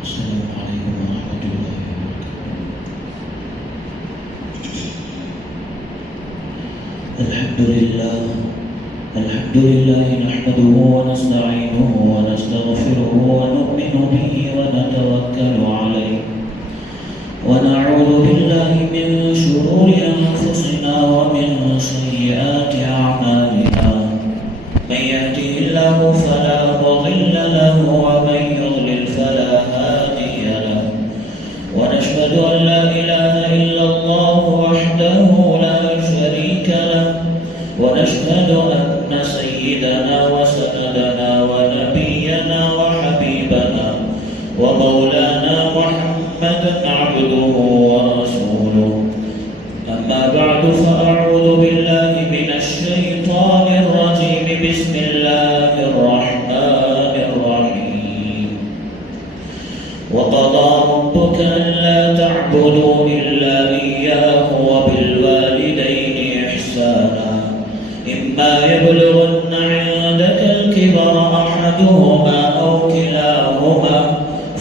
السلام عليكم ورحمة الله وبركاته. الحمد لله نحمده ونستعينه ونستغفره ونؤمن به ونتوكل عليه ونعوذ بالله من شرور أنفسنا ومن سيئات أعمالنا. من يهده الله فلا مضل له ومن يضلل فلا هادي له. ونشهد أن لا إله إلا الله وحده لا شريك له. ونشهد أن سيدنا وسندنا ونبينا وحبيبنا ومولانا محمدا عبده ورسوله. أما بعد فأعوذ بالله من الشيطان الرجيم. بسم الله الرحمن الرحيم. وقضى ربك ألا تعبدوا إلا إياه وبالوالدين إحسانا. إما يبلغن عندك الكبر أحدهما أو كلاهما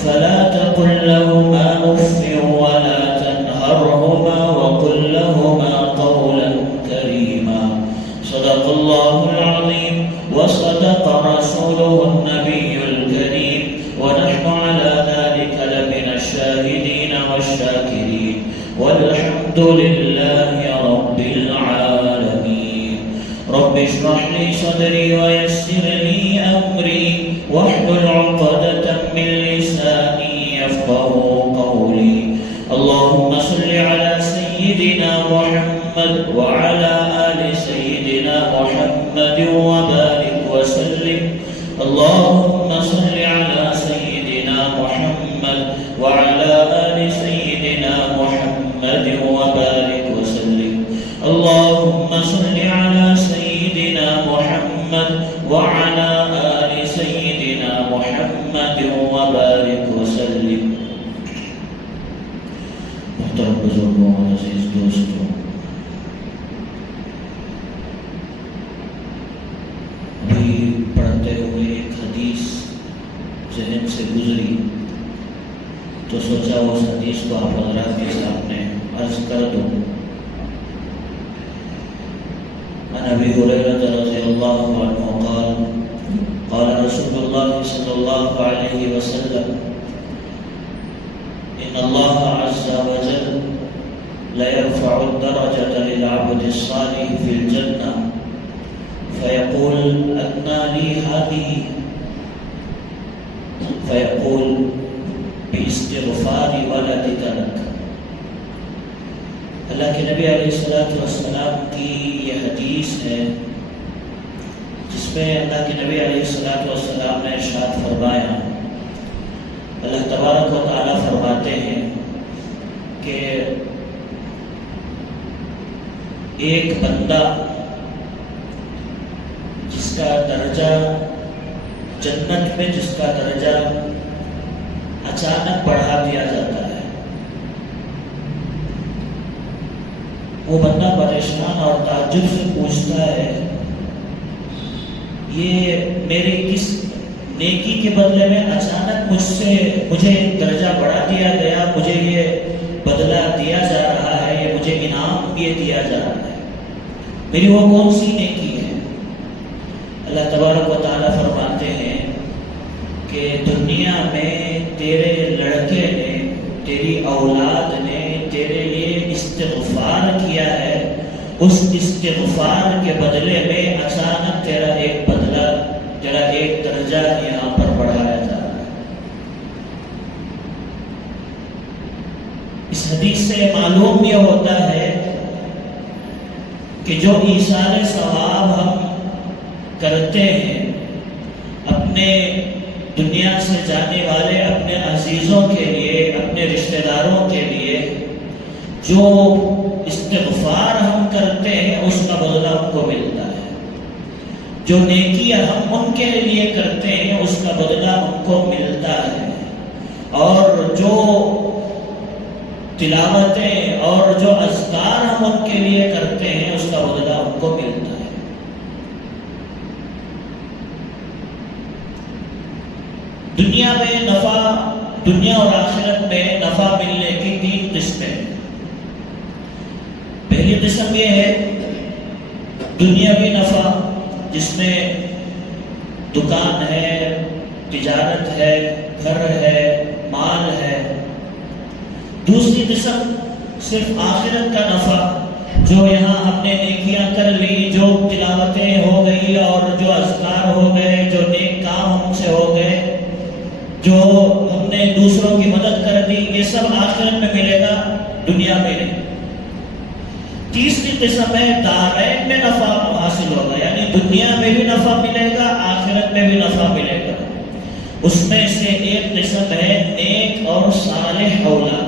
فلا تقل لهما أف ولا تنهرهما وقل لهما قولا كريما. صدق الله العظيم وصدق رسوله النبي الكريم ونحن على ذلك لمن الشاهدين والشاكرين والحمد لله رب العالمين. رب اشرح لي صدري ويسر لي أمري واحلل عقدة من لساني يفقهوا قولي. اللهم صل على سيدنا محمد وعلى آل سيدنا محمد وبارك وسلم. اللهم صل على سيدنا محمد وعلى آل سيدنا محمد وبارك وسلم. اللهم صل على سيدنا محمد وعلى آل سيدنا محمد وبارك وسلم. محترم بزرگوں اور عزیز دوستوں، ابھی پڑھتے ہوئے ایک حدیث ذہن سے گزری تو سوچا اس حدیث کو آپ حضرات کے سامنے عرض کر دوں. عن ابي هريره رضي الله عنه قال قال رسول الله صلى الله عليه وسلم ان الله عز وجل لا يرفع الدرجه للعبد الصالح في الجنه فيقول أنى لي هذه فيقول باستغفار ولدك لك. اللہ کے نبی علیہ السلام کی یہ حدیث ہے جس میں اللہ کے نبی علیہ السلام نے ارشاد فرمایا. اللہ تبارک و تعالیٰ فرماتے ہیں کہ ایک بندہ جس کا درجہ جنت میں جس کا درجہ اچانک بڑھا دیا جاتا ہے، وہ بندہ پریشان اور تعجب سے پوچھتا ہے یہ میرے کس نیکی کے بدلے میں اچانک مجھے درجہ بڑھا دیا گیا، مجھے یہ بدلہ دیا جا رہا ہے، یہ مجھے انعام یہ دیا جا رہا ہے، میری وہ کون سی نیکی ہے؟ اللہ تبارک و تعالیٰ فرماتے ہیں کہ دنیا میں تیرے لڑکے نے، تیری اولاد نے تیرے لیے استغفار کیا ہے، اس استغفار کے بدلے میں اچانک تیرا ایک بدلہ، تیرا ایک درجہ یہاں پر بڑھایا جا رہا ہے. اس حدیث سے معلوم یہ ہوتا ہے کہ جو ایثار ثواب ہم کرتے ہیں اپنے دنیا سے جانے والے اپنے عزیزوں کے لیے، اپنے رشتہ داروں کے لیے، جو استغفار ہم کرتے ہیں اس کا بدلہ ہم کو ملتا ہے. جو نیکیاں ہم ان کے لیے کرتے ہیں اس کا بدلہ ان کو ملتا ہے. اور جو تلاوتیں اور جو اذکار ہم ان کے لیے کرتے ہیں اس کا بدلہ ان کو ملتا ہے. دنیا میں نفع دنیا اور آخرت میں نفع ملنے کی 3 قسمیں. پہلی قسم یہ ہے دنیاوی نفع، جس میں دکان ہے، تجارت ہے، گھر ہے، مال ہے. دوسری قسم صرف آخرت کا نفع، جو یہاں ہم نے نیکیاں کر لی، جو تلاوتیں ہو گئی اور جو اذکار ہو گئے، جو نیک کام ہم سے ہو گئے، جو ہم نے دوسروں کی مدد کر دی، یہ سب آخرت میں ملے گا، دنیا میں نہیں. تیسری قسم ہے دارین میں نفع حاصل ہوگا، یعنی دنیا میں بھی نفع ملے گا، آخرت میں بھی نفع ملے گا. اس میں سے ایک قسم ہے نیک اور صالح اولاد.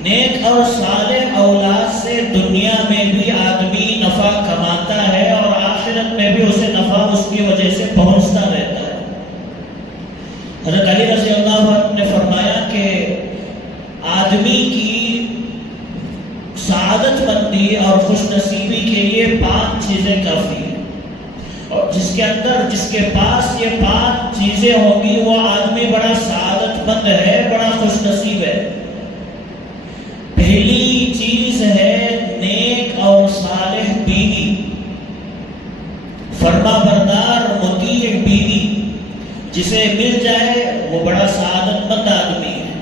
نیک اور صالح اولاد سے دنیا میں بھی آدمی نفع کماتا ہے اور آخرت میں بھی اسے نفع اس کی وجہ سے پہنچتا رہتا ہے. حضرت علی رضی اللہ عنہ نے فرمایا کہ آدمی کی سعادت مندی اور خوش نصیبی کے لیے 5 چیزیں کافی ہیں، اور جس کے پاس یہ 5 چیزیں ہوں گی وہ آدمی بڑا سعادت مند ہے، بڑا خوش نصیب ہے. پہلی چیز ہے نیک اور صالح بیوی، فرما بردار مطیع بیوی. جسے مل جائے وہ بڑا سعادت مند آدمی ہے.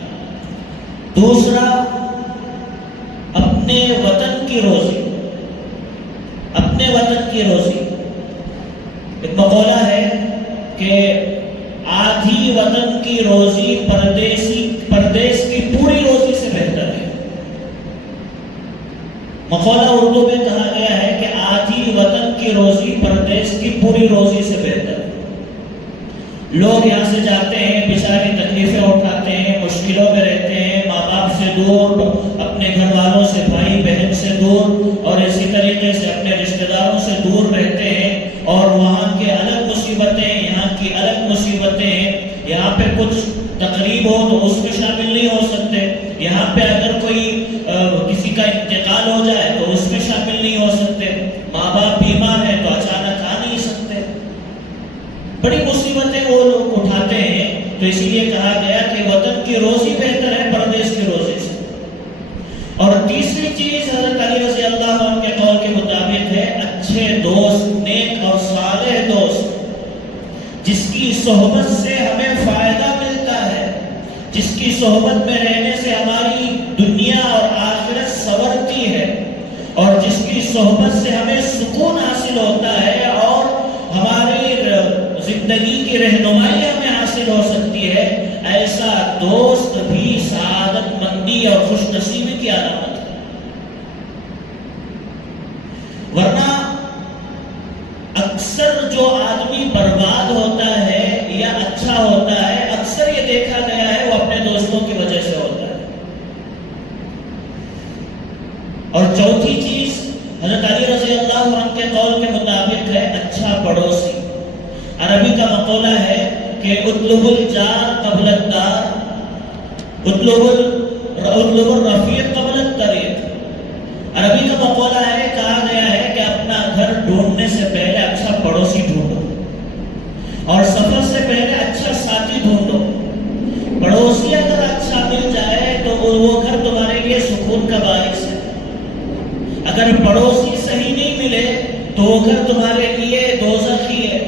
دوسرا اپنے وطن کی روزی. اپنے وطن کی روزی، ایک مقولہ ہے کہ آدھی وطن کی روزی پردیس کی پوری روزی سے بہتر ہے. مقولہ اردو میں کہا گیا ہے کہ آدھی وطن کی روزی پردیس کی پوری روزی سے بہتر ہے. لوگ یہاں سے جاتے ہیں، بیچارے تکلیفیں اٹھاتے ہیں، مشکلوں میں رہتے ہیں، ماں باپ سے دور، اپنے گھر والوں سے، بھائی بہن سے دور، اور اسی طریقے سے اپنے رشتہ داروں سے دور رہتے ہیں، اور وہاں کے الگ مصیبتیں، یہاں کی الگ مصیبتیں ہیں. یہاں پہ کچھ تقریب ہو تو اس میں شامل نہیں ہو سکتے، یہاں پہ اگر کوئی کسی کا انتقال ہو جائے تو اس میں شامل نہیں ہو سکتے، ماں باپ بیمار ہیں تو اچانک آ نہیں سکتے. بڑی مصیبتیں وہ لوگ اٹھاتے ہیں. تو اسی لیے کہا گیا کہ وطن کی روزی بہتر ہے پردیس کی روزی سے. اور تیسری چیز حضرت علی رضی اللہ عنہ کے قول کے مطابق ہے اچھے دوست، نیک اور صالح دوست، جس کی صحبت سے ہمیں فائدہ ملتا ہے، جس کی صحبت میں رہنے سے ہماری دنیا اور آخرت سنورتی ہے، اور جس کی صحبت سے ہمیں سکون حاصل ہوتا ہے اور ہماری زندگی کی رہنمائی ہمیں حاصل ہو سکتی ہے. ایسا دوست بھی سعادت مندی اور خوش نصیبی کی علامت ہے. ورنہ اکثر جو آدمی برباد ہوتا ہے یا اچھا ہوتا ہے، اکثر یہ دیکھا گیا ہے وہ اپنے دوستوں کی وجہ سے ہوتا ہے. اور چوتھی چیز حضرت علی رضی اللہ عنہ کے قول کے مطابق ہے اچھا پڑوسی. عربی کا مقولہ ہے کہ اطلب الجار قبل الدار، اطلب الرفیق قبل الطریق. عربی کا مقولہ ہے، کہا گیا ہے کہ اپنا گھر ڈھونڈنے سے پہلے اچھا پڑوسی ڈھونڈو، اور سفر سے پہلے اچھا ساتھی ڈھونڈو. پڑوسی اگر اچھا مل جائے تو وہ گھر تمہارے لیے سکون کا باعث ہے. اگر پڑوسی صحیح نہیں ملے تو وہ گھر تمہارے لیے دوزخ ہی ہے.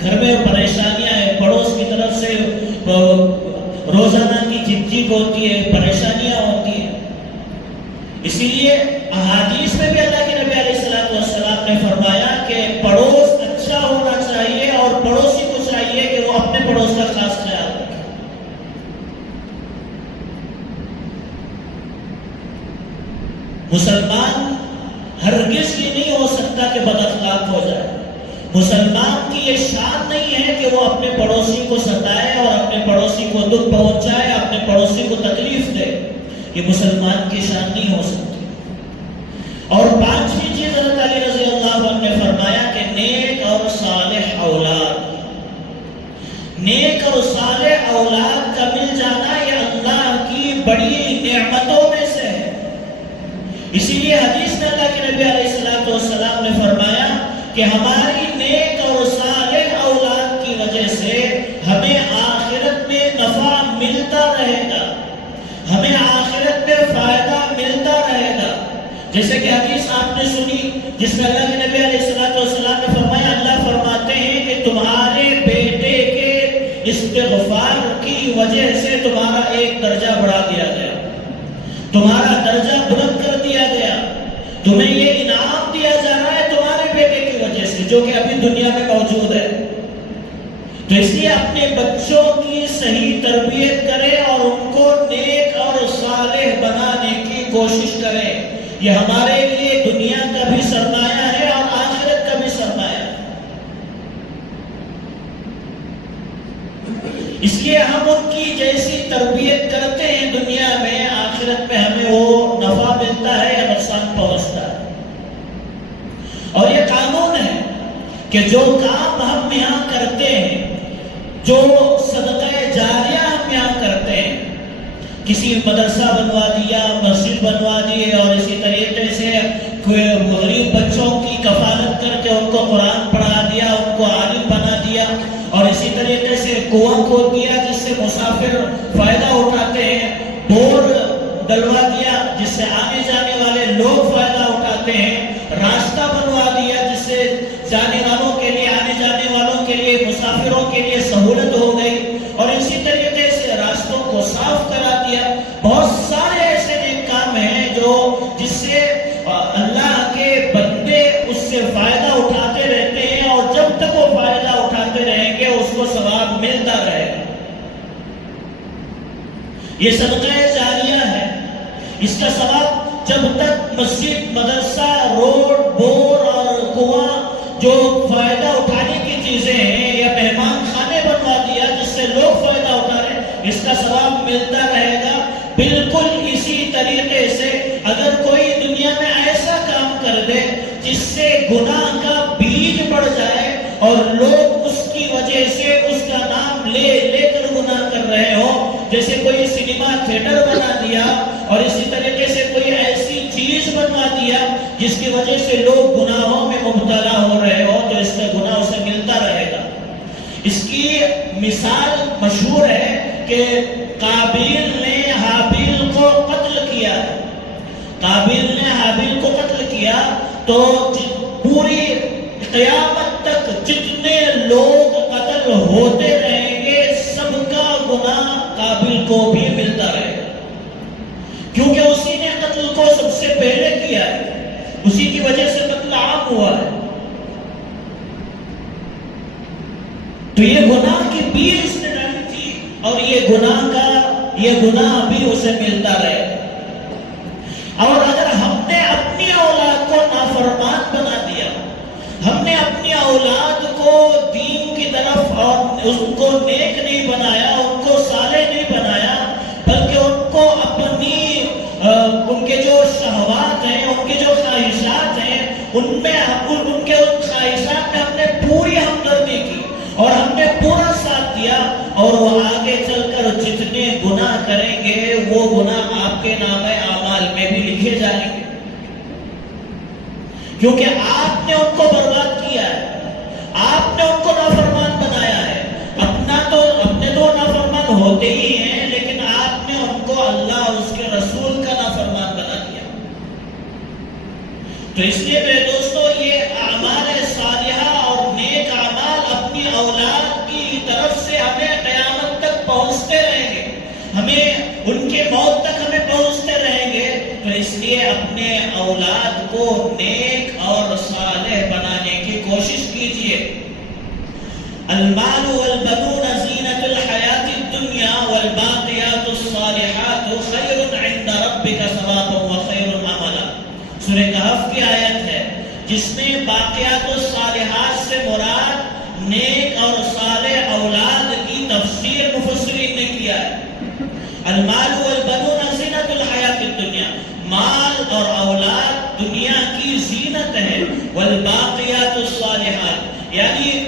گھر میں پریشانیاں ہیں، پڑوس کی طرف سے روزانہ کی جھک ہوتی ہے، پریشانیاں ہوتی ہیں. اسی لیے احادیث میں بھی اللہ کے نبی علیہ الصلوۃ والسلام نے فرمایا کہ پڑوس اچھا ہونا چاہیے، اور پڑوسی کو چاہیے کہ وہ اپنے پڑوس کا خاص خیال رکھے. مسلمان ہرگز یہ نہیں ہو سکتا کہ بد اخلاق ہو جائے. مسلمان کی یہ شان نہیں ہے کہ وہ اپنے پڑوسی کو ستائے اور اپنے پڑوسی کو دکھ پہنچائے، اپنے پڑوسی کو تکلیف دے. یہ مسلمان کی شان نہیں ہو سکتی. اور 5ویں چیز حضرت علی رضی اللہ عنہ نے فرمایا کہ نیک اور صالح اولاد. نیک اور صالح اولاد کا مل جانا یہ اللہ کی بڑی نعمتوں میں سے ہے. اسی لیے حدیث میں اللہ کے نبی علیہ السلام نے فرمایا کہ ہماری نیک اور صالح اولاد کی وجہ سے ہمیں آخرت میں نفع ملتا رہے گا، ہمیں آخرت میں فائدہ ملتا رہے گا. جیسے کہ حدیث آپ نے سنی جس میں اللہ کے نبی علیہ السلام نے فرمایا، اللہ فرماتے ہیں کہ تمہارے بیٹے کے استغفار کی وجہ سے تمہارا ایک درجہ بڑھا دیا گیا، تمہارا درجہ بلند کر دیا گیا، تمہیں یہ انعام دیا جا رہا ہے تمہارے بیٹے کی وجہ سے جو کہ ابھی دنیا میں موجود ہے. تو اس لیے اپنے بچوں کی صحیح تربیت کریں اور ان کو نیک اور صالح بنانے کی کوشش کریں. یہ ہمارے لیے دنیا کا بھی سرمایہ ہے اور آخرت کا بھی سرمایہ ہے. اس لیے ہم ان کی جیسی تربیت کرتے ہیں دنیا میں، آخرت میں ہمیں وہ نفع ملتا ہے یا نقصان پہنچتا ہے. اور یہ قانون ہے کہ جو کام ہم یہاں کرتے ہیں، جو صدقہ جاریہ ہم یہاں کرتے ہیں، کسی مدرسہ بنوا دیا، مسجد بنوا دی، اور اسی طریقے سے غریب بچوں کی کفالت کر کے ان کو قرآن پڑھا دیا، ان کو عالم بنا دیا، اور اسی طریقے سے کنواں کھود دیا جس سے مسافر فائدہ اٹھاتے ہیں، بور ڈلوا دیا جس سے آنے جانے والے لوگ فائدہ اٹھاتے ہیں، راستہ بنوا دیا جس سے جانے والوں کے لیے، آنے جانے والوں کے لیے، مسافروں کے لیے سہولت ہو گئی، اور اسی طریقے سے راستوں کو صاف کرا دیا. بہت سارے ایسے نیک کام ہیں جو جس سے اللہ کے بندے اس سے فائدہ اٹھاتے رہتے ہیں، اور جب تک وہ فائدہ اٹھاتے رہیں گے اس کو ثواب ملتا رہے گا. یہ صدقہ جاریہ ہے. اس کا ثواب جب تک مسجد، مدرسہ، روڈ، بور اور کنواں جو فائدہ اٹھانے کی چیزیں ہیں، یا مہمان خانے بنوا دیا جس سے لوگ فائدہ اٹھا رہے ہیں، اس کا ثواب ملتا رہے گا. بالکل اسی طریقے سے اگر کوئی دنیا میں ایسا کام کر دے جس سے گناہ کا بیج پڑ جائے اور لوگ اس کی وجہ سے اس کا نام لے لے کر گناہ کر رہے ہو، جیسے کوئی سینما تھیٹر بنا دیا اور اسی طریقے سے کوئی ایسی چیز بنوا دیا جس کی وجہ سے لوگ گناہوں میں مبتلا ہو رہے ہو، تو اس کا گناہ اسے ملتا رہے گا. اس کی مثال مشہور ہے کہ قابیل نے حابیل کو قتل کیا. قابیل نے حابیل کو قتل کیا تو پوری قیامت تک جتنے لوگ قتل ہوتے رہیں گے سب کا گناہ قابیل کو بھی ملتا رہے گا، کیونکہ اسی نے قتل کو سب سے پہلے کیا ہے، اسی کی وجہ سے قتل عام ہوا ہے. تو یہ گناہ کی بیج اس نے ڈالی تھی، اور یہ گناہ بھی اسے ملتا رہے گا. اور اگر ہم نے اپنی اولاد کو نافرمان بنا دیا، ہم نے اپنی اولاد کو دین کی طرف اور ان کو نیک نہیں بنایا، ان کو صالح نہیں بنایا، بلکہ ان کو اپنی ان کے جو شہوات ہیں، ان کے جو خواہشات ہیں، ان کے خواہشات میں ہم نے پوری ہمدردی کی اور ہم نے پورا ساتھ دیا، اور وہ آگے چل کر جتنے گناہ کریں گے وہ گناہ آپ کے نامہ اعمال میں بھی لکھے جائیں گے، کیونکہ آپ نے ان کو برباد کیا ہے، آپ نے ان کو نافرمان بنایا ہے. اپنے تو نافرمان ہوتے ہی ہیں، لیکن آپ نے ان کو اللہ اور اس کے رسول کا نافرمان بنا دیا. تو اس لیے میرے دوستو، یہ اعمال صالحہ اور نیک اعمال اپنی اولاد کی طرف سے ہمیں قیامت تک پہنچتے رہیں گے، ہمیں ان کے موت تک ہمیں پہنچتے رہیں گے. تو اس لیے اپنے اولاد کو نیک اور صالح بنانے کی کوشش کیجیے. المال والبنون زینۃ الحیات الدنیا والباقیات الصالحات خیر عند ربک ثوابا وخیر عملا. سورہ کہف کی آیت ہے جس میں باقیات الصالحات سے مراد نیک اور صالح اولاد کی تفسیر مفسرین نے کیا ہے. المال والبنون زینۃ الحیات الدنیا، مال اور اولاد دنیا کی زینت ہے. والباقیات الصالحات یعنی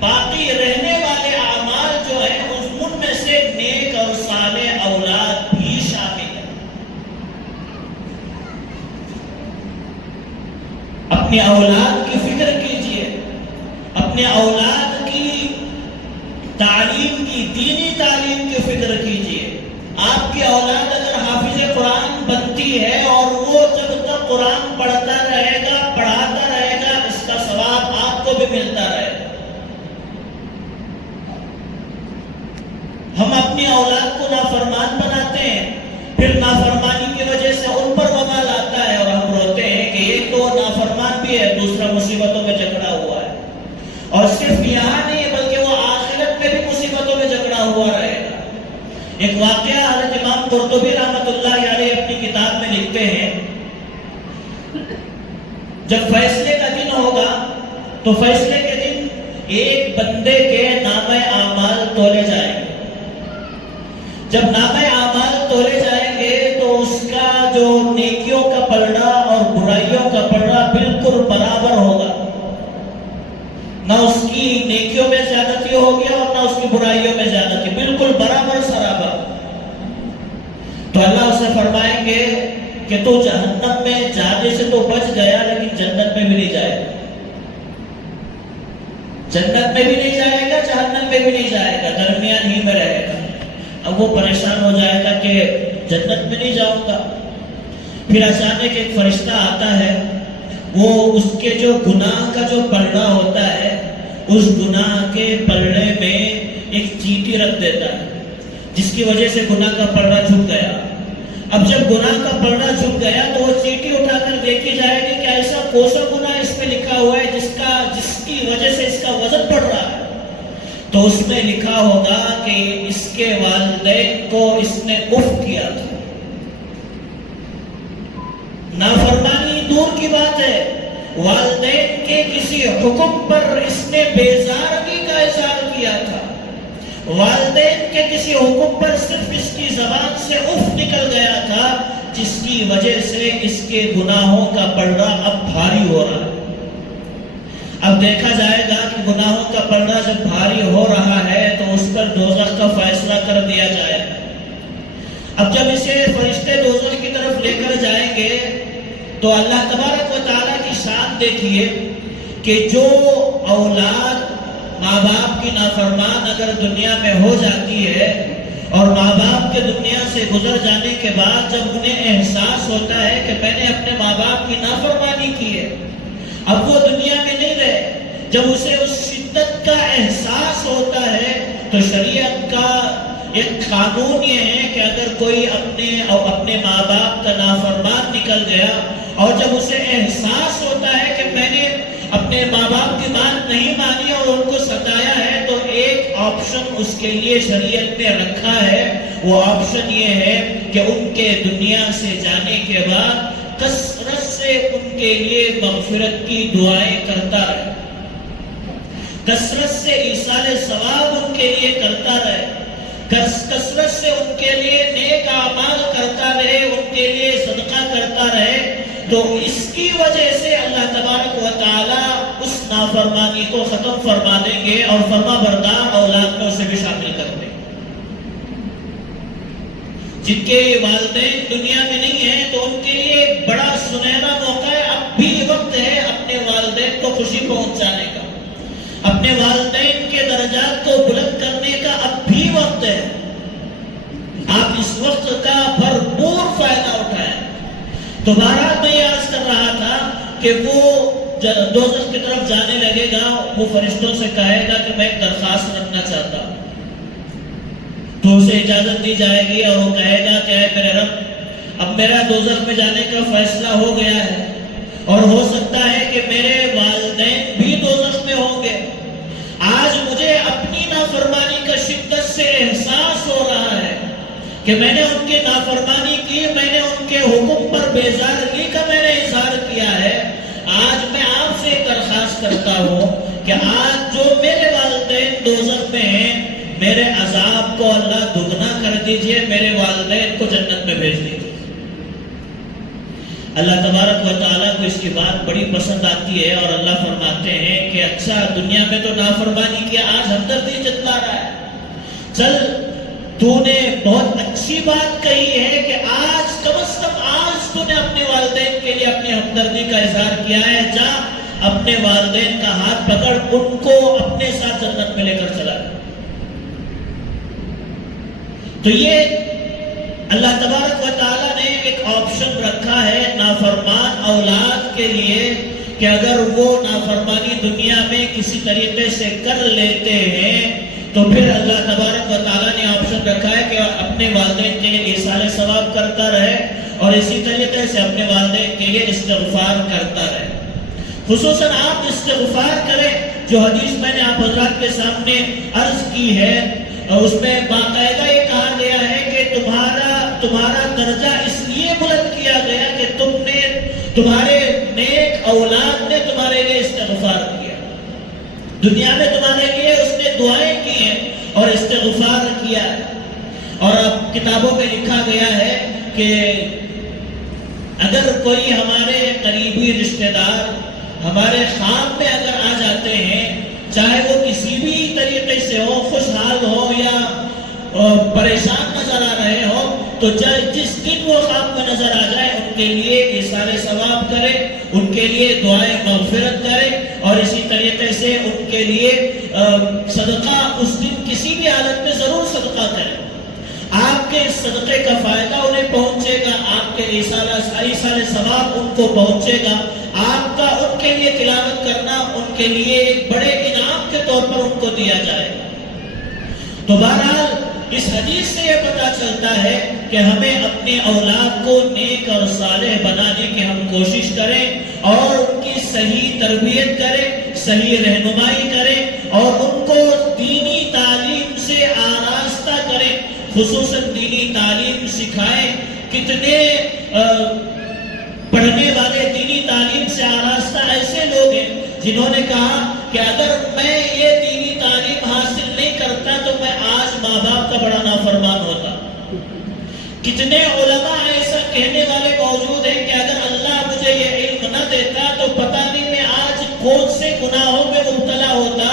باقی رہنے والے اعمال جو ہیں ان میں سے نیک اور صالح اولاد بھی شامل ہے. اپنے اولاد کی فکر کیجئے، اپنے اولاد کی تعلیم کی، دینی تعلیم کی فکر کیجئے. آپ آپ کی اولاد اگر حافظ قرآن بنتی ہے اور وہ جب تک قرآن پڑھتا رہے گا، پڑھاتا رہے گا، اس کا ثواب آپ کو بھی ملتا رہے گا۔ ہم اپنی اولاد کو نافرمان بناتے ہیں، پھر نافرمانی کی وجہ سے ان پر وبال آتا ہے اور ہم روتے ہیں کہ ایک تو نافرمان بھی ہے، دوسرا مصیبتوں میں جکڑا ہوا ہے، اور صرف یہاں نہیں بلکہ وہ آخرت میں بھی مصیبتوں میں جکڑا ہوا رہے گا۔ ایک واقعہ حضرت امام قرطبی رحمۃ اللہ علیہ اپنی کتاب میں لکھتے ہیں، جب فیصلے کا دن ہوگا تو فیصلے کے دن ایک بندے کے نامہ اعمال تولے جائیں گے۔ جب نامہ اعمال تولے جائیں گے تو اس کا جو نیکیوں کا پلڑا اور برائیوں کا پلڑا بالکل برابر ہوگا، نہ اس کی نیکیوں میں زیادتی ہوگی اور نہ اس کی برائیوں میں زیادتی، بالکل برابر سرابر۔ تو اللہ اسے فرمائیں گے کہ تو جہنم میں جانے سے تو بچ گیا لیکن جنت میں بھی نہیں جائے گا، جنت میں بھی نہیں جائے گا، جہنم میں بھی نہیں جائے گا، درمیان ہی میں رہے گا۔ اب وہ پریشان ہو جائے گا کہ جنت میں نہیں جاؤں گا۔ پھر اچانک ایک فرشتہ آتا ہے، وہ اس کے جو گناہ کا جو پلڑا ہوتا ہے اس گناہ کے پلڑے میں ایک چیٹی رکھ دیتا ہے، جس کی وجہ سے گناہ کا پلڑا جھک گیا۔ اب جب گناہ کا پلڑا جھک گیا تو وہ چیٹی اٹھا کر دیکھی جائے گی کہ ایسا کون سا گناہ اس میں لکھا ہوا ہے جس کی وجہ سے اس کا وزن بڑھ رہا ہے۔ تو اس میں لکھا ہوگا کہ اس کے والدین کو اس نے اف کیا تھا۔ نافرمانی دور کی بات ہے، والدین کے کسی حکم پر اس نے بیزارگی کا اظہار کیا تھا، والدین کے کسی حکم پر صرف اس کی زبان سے اف نکل گیا تھا، جس کی وجہ سے اس کے گناہوں کا پلڑا اب بھاری ہو رہا ہے۔ اب دیکھا جائے گا کہ گناہوں کا پلڑا جب بھاری ہو رہا ہے تو اس پر دوزخ کا فیصلہ کر دیا جائے گا۔ اب جب اسے فرشتے دوزخ کی طرف لے کر جائیں گے تو اللہ تبارک و تعالیٰ کی شان دیکھیے کہ جو اولاد ماں باپ کی نافرمان اگر دنیا میں ہو جاتی ہے اور ماں باپ کے دنیا سے گزر جانے کے بعد جب انہیں احساس ہوتا ہے کہ میں نے اپنے ماں باپ کی نافرمانی کی ہے، اب وہ دنیا میں نہیں رہے، جب اسے اس شدت کا احساس ہوتا ہے تو شریعت کا ایک قانون یہ ہے کہ اگر کوئی اپنے ماں باپ کا نافرمان نکل گیا اور جب اسے احساس ہوتا ہے کہ میں نے اپنے ماں باپ کی بات نہیں مانی اور ان کو ستایا ہے، تو ایک آپشن اس کے لیے شریعت نے رکھا ہے۔ وہ آپشن یہ ہے کہ ان کے دنیا سے جانے کے بعد کثرت سے ان کے لیے مغفرت کی دعائیں کرتا رہے، کثرت سے ایصال ثواب ان کے لیے کرتا رہے، کثرت سے ان کے لیے نیک اعمال کرتا رہے، ان کے لیے صدقہ کرتا رہے، تو اس کی وجہ سے اللہ تبارک و تعالیٰ اس نافرمانی کو ختم فرما دیں گے اور فرما بردار اولاد میں اسے بھی شامل کر دیں گے۔ جن کے والدین دنیا میں نہیں ہیں تو ان کے لیے بڑا سنہرا موقع ہے، اب بھی وقت ہے اپنے والدین کو خوشی پہنچانے کا، اپنے والدین کے درجات کو بلند کرنے کا اب بھی وقت ہے۔ آپ اس وقت کا بھرپور فائدہ اٹھائیں۔ تو بہرحال میں یہ عرض کر رہا تھا کہ وہ دوزخ کی طرف جانے لگے گا، وہ فرشتوں سے کہے گا کہ میں ایک درخواست رکھنا چاہتا ہوں، تو اسے اجازت دی جائے گی اور وہ کہے گا کہ اے میرے رب، اب میرا دوزخ میں جانے کا فیصلہ ہو گیا ہے اور ہو سکتا ہے کہ میرے والدین بھی دوزخ میں ہوں گے۔ آج مجھے اپنی نافرمانی کا شدت سے احساس ہو رہا ہے کہ میں نے ان کی نافرمانی کی، میں نے ان کے حکم پر بیزارگی کا میں نے اظہار کیا ہے۔ آج میں آپ سے درخواست کرتا ہوں کہ آج جو میرے والدین دوزخ میں ہیں، میرے عذاب کو اللہ دگنا کر دیجئے، میرے والدین کو جنت میں بھیج دیجئے۔ اللہ تبارک و تعالیٰ کو اس کی بات بڑی پسند آتی ہے اور اللہ فرماتے ہیں کہ اچھا دنیا میں تو نافرمانی کیا، آج ہمدردی جتلا رہا ہے، چل تو نے بہت اچھی بات کہی ہے کہ آج کم از کم آج تو نے اپنے والدین کے لیے اپنی ہمدردی کا اظہار کیا ہے، جا اپنے والدین کا ہاتھ پکڑ، ان کو اپنے ساتھ جنت میں لے کر چلا۔ تو یہ اللہ تبارک و تعالیٰ نے ایک آپشن رکھا ہے نافرمان اولاد کے لیے کہ اگر وہ نافرمانی دنیا میں کسی طریقے سے کر لیتے ہیں تو پھر اللہ تبارک و تعالیٰ نے آپشن رکھا ہے کہ اپنے والدین کے لیے ایصال ثواب کرتا رہے اور اسی طریقے سے اپنے والدین کے لیے استغفار کرتا رہے. خصوصاً آپ استغفار کریں. جو حدیث میں نے آپ حضرات کے سامنے عرض کی ہے اس میں باقاعدہ یہ کہا گیا ہے کہ تمہارا درجہ اس لیے بلند کیا گیا کہ تمہارے نیک اولاد نے تمہارے لیے استغفار کیا. دنیا میں تمہارے لیے اس نے دعائیں کی ہیں اور استغفار کیا ہے. اور اب کتابوں میں لکھا گیا ہے کہ اگر کوئی ہمارے قریبی رشتہ دار ہمارے خواب میں اگر آ جاتے ہیں، چاہے وہ کسی بھی طریقے سے ہو، خوشحال ہو یا پریشان نظر آ رہے ہو، تو جس دن وہ خواب میں نظر آ جائے ان کے لیے ایصال ثواب کرے، ان کے لیے دعائیں مغفرت کرے اور اسی طریقے سے ان کے لیے صدقہ اس دن کسی بھی حالت میں ضرور صدقہ کرے. آپ کے اس صدقے کا فائدہ انہیں پہنچے گا، آپ کے ایصال ثواب ان کو پہنچے گا. آپ کا ان کے لیے تلاوت کرنا ان کے لیے ایک بڑے انعام کے طور پر ان کو دیا جائے گا. تو بہرحال اس حدیث سے یہ پتہ چلتا ہے کہ ہمیں اپنے اولاد کو نیک اور صالح بنانے کی ہم کوشش کریں اور ان کی صحیح تربیت کریں، صحیح رہنمائی کریں اور ان کو دینی تعلیم سے آراستہ کریں. خصوصاً دینی تعلیم سکھائیں. کتنے پڑھنے والے دینی تعلیم سے آراستہ ایسے لوگ ہیں جنہوں نے کہا کہ اگر میں یہ دینی تعلیم حاصل نہیں کرتا تو میں آج ماں باپ کا بڑا نافرمان ہوتا. کتنے علماء ایسا کہنے والے موجود ہیں کہ اگر اللہ مجھے یہ علم نہ دیتا تو پتہ نہیں میں آج کون سے گناہوں میں مبتلا ہوتا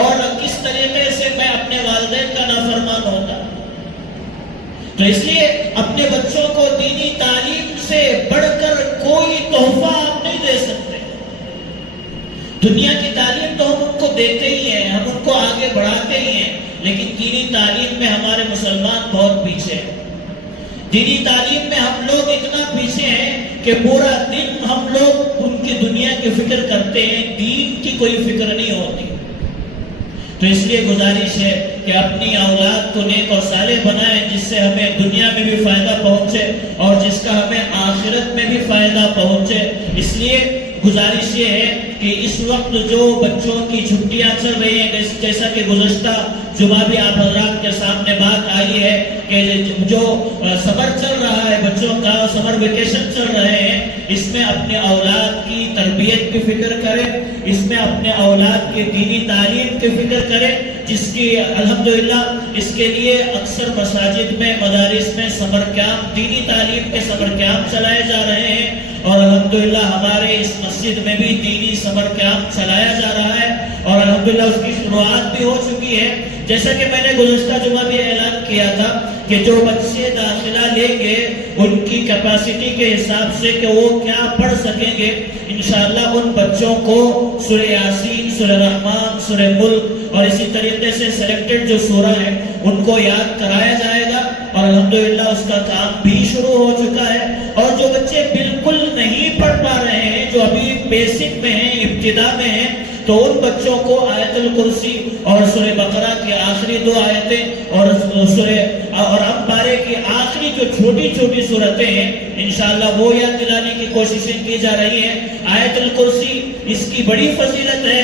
اور کس طریقے سے میں اپنے والدین کا نافرمان ہوتا. تو اس لیے اپنے بچوں کو دینی تعلیم سے بڑھ کر کوئی تحفہ آپ نہیں دے سکتے. دنیا کی تعلیم تو ہم ان کو دیتے ہی ہیں، ہم ان کو آگے بڑھاتے ہی ہیں، لیکن دینی تعلیم میں ہمارے مسلمان بہت پیچھے ہیں. دینی تعلیم میں ہم لوگ اتنا پیچھے ہیں کہ پورا دن ہم لوگ ان کی دنیا کی فکر کرتے ہیں، دین کی کوئی فکر نہیں ہوتی. تو اس لیے گزارش ہے کہ اپنی اولاد کو نیک اور صالح بنائیں جس سے ہمیں دنیا میں بھی فائدہ پہنچے اور جس کا ہمیں آخرت میں بھی فائدہ پہنچے. اس لیے گزارش یہ ہے کہ اس وقت جو بچوں کی چھٹیاں چل رہی ہیں، جیسا کہ گزشتہ جمعہ بھی آپ حضرات کے سامنے بات آئی ہے کہ جو سمر چل رہا ہے، بچوں کا سمر ویکیشن چل رہے ہیں، اس میں اپنے اولاد کی تربیت کی فکر کریں، اس میں اپنے اولاد کی دینی تعلیم کی فکر کریں، جس کی الحمدللہ اس کے لیے اکثر مساجد میں، مدارس میں سمر کیمپ، دینی تعلیم کے سمر کیمپ چلائے جا رہے ہیں اور الحمدللہ ہمارے اس مسجد میں بھی دینی سمر کیمپ چلایا جا رہا ہے اور الحمدللہ اس کی شروعات بھی ہو چکی ہے. جیسا کہ میں نے گزشتہ جمعہ بھی اعلان کیا تھا کہ جو بچے داخلہ لیں گے ان کی کیپیسٹی کے حساب سے کہ وہ کیا پڑھ سکیں گے، انشاءاللہ ان بچوں کو سورہ یاسین، سورہ رحمان، سورہ ملک اور اسی طریقے سے سلیکٹڈ جو سورہ ہیں ان کو یاد کرایا جائے گا اور الحمدللہ اس کا کام بھی شروع ہو چکا ہے. اور جو بچے بالکل نہیں پڑھ پا رہے ہیں، جو ابھی بیسک میں ہیں، ابتدا میں ہیں، تو ان بچوں کو آیت الکرسی اور سورہ بقرہ کی آخری 2 آیتیں اور انفال کی آخری جو چھوٹی چھوٹی صورتیں ہیں انشاءاللہ وہ یاد دلانے کی کوششیں کی جا رہی ہیں. آیت الکرسی اس کی بڑی فضیلت ہے.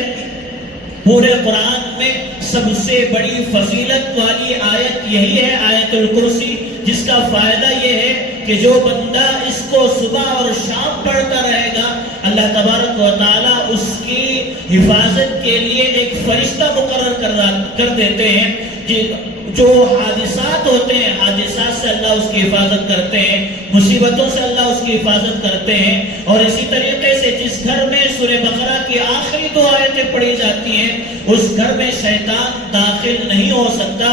پورے قرآن میں سب سے بڑی فضیلت والی آیت یہی ہے، آیت الکرسی، جس کا فائدہ یہ ہے کہ جو بندہ اس کو صبح اور شام پڑھتا رہے گا اللہ تبارک و تعالیٰ اس کی حفاظت کے لیے ایک فرشتہ مقرر کر دیتے ہیں. جو حادثات ہوتے ہیں، حادثات سے اللہ اس کی حفاظت کرتے ہیں، مصیبتوں سے اللہ اس کی حفاظت کرتے ہیں. اور اسی طریقے سے جس گھر میں سورہ بقرہ کی آخری 2 آیتیں پڑھی جاتی ہیں اس گھر میں شیطان داخل نہیں ہو سکتا.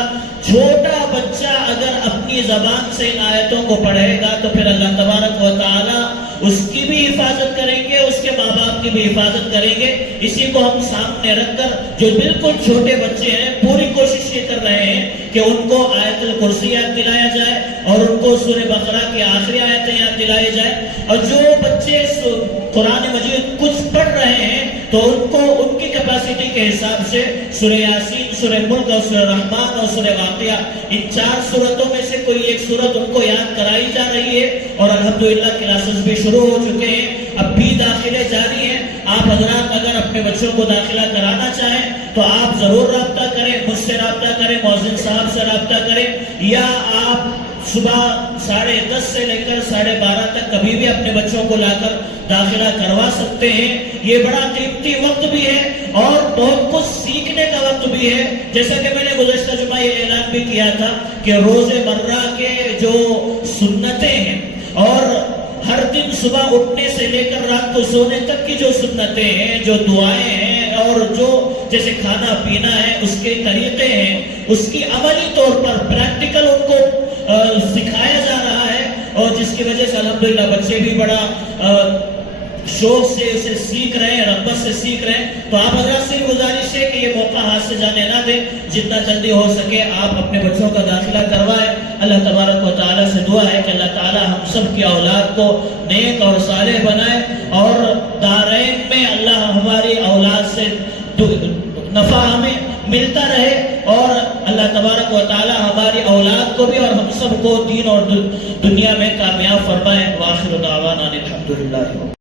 چھوٹا بچہ اگر اپنی زبان سے ان آیتوں کو پڑھے گا تو پھر اللہ تبارک و تعالی اس کی بھی حفاظت کریں گے، اس کے ماں باپ کی بھی حفاظت کریں گے۔ اسی کو ہم سامنے رکھ کر جو بالکل چھوٹے بچے ہیں پوری کوشش یہ کر رہے ہیں کہ ان کو آیت الکرسی یاد دلایا جائے اور ان کو سورہ بقرہ کی آخری آیتیں یاد دلائی جائے، اور جو بچے قرآن مجید کچھ پڑھ رہے ہیں تو ان کو ان کی کیپیسٹی کے حساب سے سورہ یاسین، سورہ ملک اور سورہ رحمان اور سورہ واقعہ، ان 4 سورتوں میں سے کوئی ایک سورت ان کو یاد کرائی جا رہی ہے، اور الحمدللہ کلاسز بھی شروع ہو چکے ہیں، اب بھی داخلے جاری ہیں۔ آپ حضرات اگر اپنے بچوں کو داخلہ کرانا چاہیں تو آپ ضرور رابطہ کریں، مجھ سے رابطہ کریں، مؤذن صاحب سے رابطہ کریں، یا آپ صبح 10:30 سے لے کر 12:30 تک کبھی بھی اپنے بچوں کو لا کر داخلہ کروا سکتے ہیں۔ یہ بڑا قیمتی وقت بھی ہے اور بہت کچھ سیکھنے کا وقت بھی ہے، جیسا کہ میں نے گزشتہ جمعہ یہ اعلان بھی کیا تھا کہ روز مرہ کے جو سنتیں ہیں اور ہر دن صبح اٹھنے سے لے کر رات کو سونے تک کی جو سنتیں ہیں، جو دعائیں ہیں اور جو جیسے کھانا پینا ہے اس کے طریقے ہیں، اس کی عملی طور پر پریکٹیکل ان کو سکھایا جا رہا ہے، اور جس کی وجہ سے الحمدللہ بچے بھی بڑا شوق سے اسے سیکھ رہے ہیں، رغبت سے سیکھ رہے ہیں۔ تو آپ حضرات سے گزارش ہے کہ یہ موقع ہاتھ سے جانے نہ دیں، جتنا جلدی ہو سکے آپ اپنے بچوں کا داخلہ کروائیں۔ اللہ تبارک و تعالیٰ سے دعا ہے کہ اللہ تعالیٰ ہم سب کی اولاد کو نیک اور صالح بنائے، اور دارین میں اللہ ہماری اولاد سے نفع ہمیں ملتا رہے، اور اللہ تبارک و تعالیٰ ہماری اولاد کو بھی اور ہم سب کو دین اور دنیا میں کامیاب فرمائے۔ وآخر دعوانا الحمدللہ۔